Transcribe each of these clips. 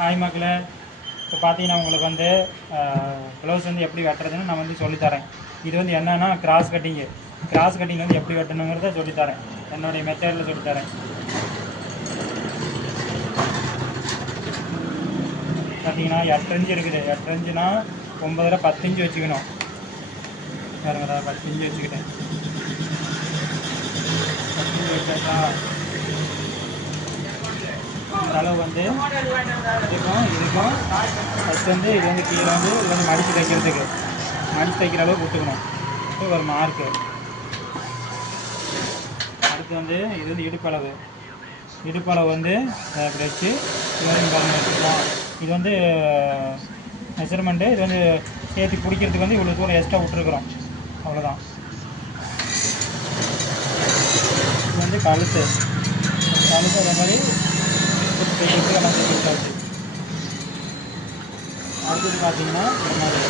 Hi மக்களே, இப்போ பார்த்தீங்கன்னா உங்களுக்கு வந்து ப்ளவுஸ் வந்து எப்படி வெட்டுறதுன்னு நான் வந்து சொல்லித்தரேன். இது வந்து என்னென்னா கிராஸ் கட்டிங் வந்து எப்படி வெட்டணுங்கிறத சொல்லித்தரேன். என்னுடைய மெத்தடில் சொல்லித்தரேன். பார்த்தீங்கன்னா 8 இன்ச்சு இருக்குது. 8 இன்ச்சுனா 9ல் 10 இன்ச்சு வச்சுக்கணும். பாருங்கடா, 10 இன்ச்சு வச்சுக்கிட்டேன். 10 இன்ச்சு வச்சாச்சா, இந்த அளவு வந்து இதுக்கும் ஃபஸ்ட் வந்து இது வந்து கீழே வந்து இது வந்து மடித்து தைக்கிற அளவுக்கு விட்டுக்கணும். ஒரு மார்க்கு. அடுத்து வந்து இது வந்து இடுப்பளவு வந்து இப்படி வச்சு இது வந்து வச்சுக்கலாம். இது வந்து மெஷர்மெண்ட்டு. இது வந்து சேர்த்து பிடிக்கிறதுக்கு வந்து இவ்வளோ தூரம் எக்ஸ்ட்ரா விட்டுருக்குறோம், அவ்வளோதான். இது வந்து கழுத்து அதே மாதிரி தைக்கிறதுக்கு எல்லாம் தைக்கிட்டாச்சு. அடுத்தது பார்த்தீங்கன்னா இந்த மாதிரி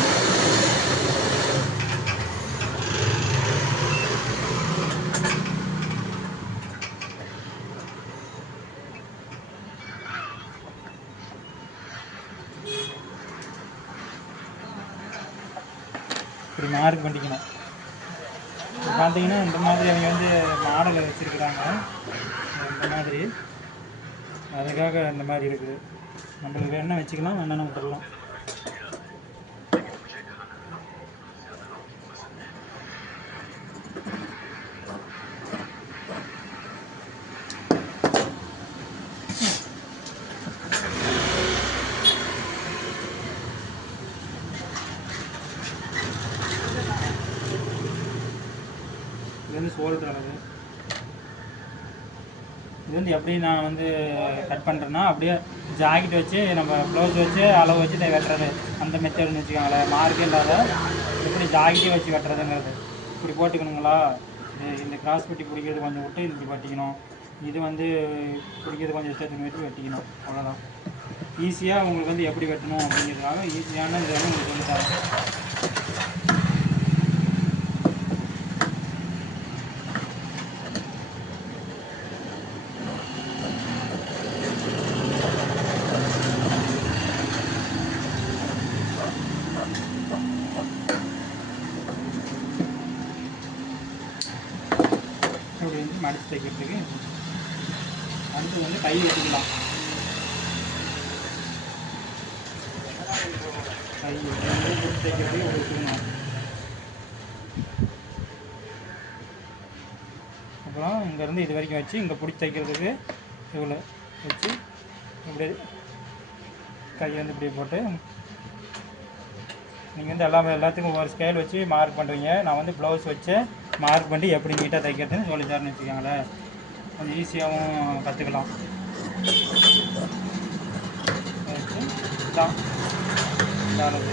இப்படி மார்க் பண்ணிக்கணும். இப்போ பார்த்தீங்கன்னா இந்த மாதிரி அவங்க வந்து மாடலை வச்சுருக்குறாங்க. இந்த மாதிரி அதுக்காக இந்த மாதிரி இருக்குது. நம்மளுக்கு வேணா வச்சுக்கலாம், வேணா விட்டுடலாம். இது வந்து ஷோல்டர் அளவு. இது வந்து எப்படி நான் வந்து கட் பண்ணுறேன்னா, அப்படியே ஜாக்கெட் வச்சு நம்ம ப்ளவுஸ் வச்சு அளவு வச்சு வெட்டுறது, அந்த மெத்தடுன்னு வச்சுக்கோங்களேன். மார்க்கே இல்லாத எப்படி ஜாக்கெட்டே வச்சு வெட்டுறதுங்கிறது. இப்படி போட்டுக்கணுங்களா, இந்த கிராஸ் பட்டி பிடிக்கிறது கொஞ்சம் விட்டு இப்படி பட்டிக்கணும். இது வந்து பிடிக்கிறது கொஞ்சம் இஷ்டத்துக்கு வச்சு வெட்டிக்கணும், அவ்வளோதான். ஈஸியாக உங்களுக்கு வந்து எப்படி வெட்டணும் அப்படிங்கிறதுக்காக ஈஸியான இதை வந்து உங்களுக்கு சொல்லித்தரேன். இப்படி வந்து மடித்து தைக்கிறதுக்கு. அடுத்து வந்து கை வெட்டிக்கலாம். கை பிடிச்சி தைக்கிறதுக்கு வச்சுக்கணும். அப்புறம் இங்கேருந்து இது வரைக்கும் வச்சு இங்கே பிடிச்சி தைக்கிறதுக்கு இவ்வளோ வச்சு இப்படி கை வந்து இப்படி போட்டு நீங்கள் வந்து எல்லாத்துக்கும் ஒரு ஸ்கேல் வச்சு மார்க் பண்ணுறீங்க. நான் வந்து ப்ளவுஸ் வச்சு மார்க் பண்ணி எப்படி நீட்டாக தைக்கிறதுன்னு சொல்லித்தரேன்னு வச்சுக்கோங்களேன். கொஞ்சம் ஈஸியாகவும் கற்றுக்கலாம். தான் இந்த அளவு.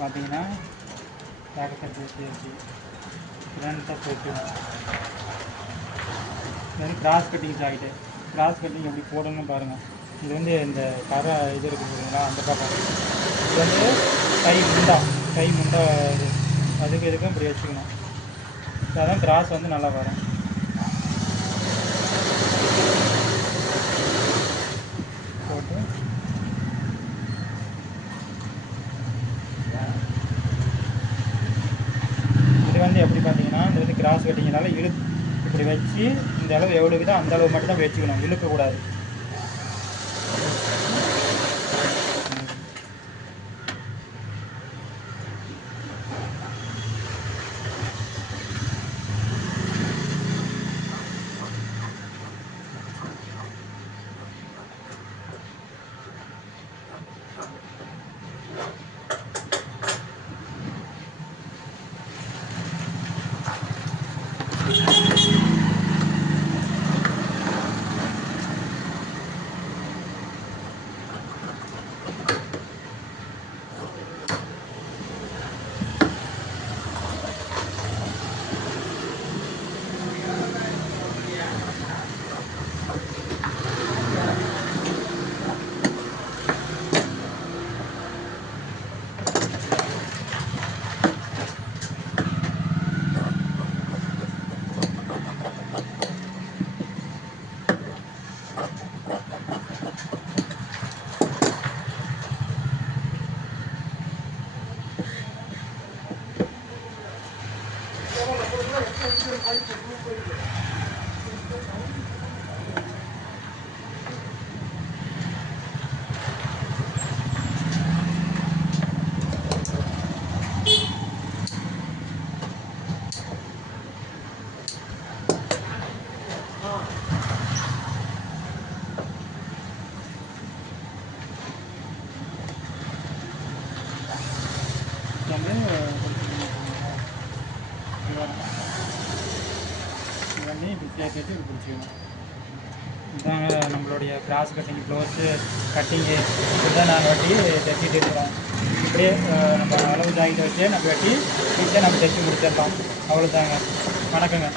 பார்த்தீங்கன்னா பேக்கெட்டை வச்சு ஃப்ரண்ட்டை போட்டு இது வந்து கிராஸ் கட்டிங் ஆகிட்டு. கிராஸ் கட்டிங் எப்படி போடணும்னு பாருங்கள். இது வந்து இந்த கரை இது இருக்குது பார்த்தீங்களா, அந்த பக்கம் இது வந்து கை முண்டா இது அதுக்கும் இப்படி வச்சுக்கணும். அதான் கிராஸ் வந்து நல்லா வரும். போட்டு இது வந்து எப்படி பார்த்தீங்கன்னா, இது வந்து கிராஸ் கட்டிங்கனால இப்படி வச்சு இந்த அளவு எவ்வளோ இருக்குதோ அந்த அளவு மட்டும் தான் வச்சுக்கணும், இழுக்கக்கூடாது. டேப் வச்சு பிடிச்சிக்கணும். இதுதாங்க நம்மளுடைய கிராஸ் கட்டிங் ப்ளவுஸு கட்டிங்கு இதுதான் நாங்கள் வெட்டி தைச்சிட்டு இருக்கிறோம். இப்படியே நம்ம அளவு ஜாக்கெட்டை வச்சு நம்ம வெட்டி ஈஸியாக நம்ம தைச்சி முடிச்சிடலாம். அவ்வளோதாங்க. வணக்கங்க.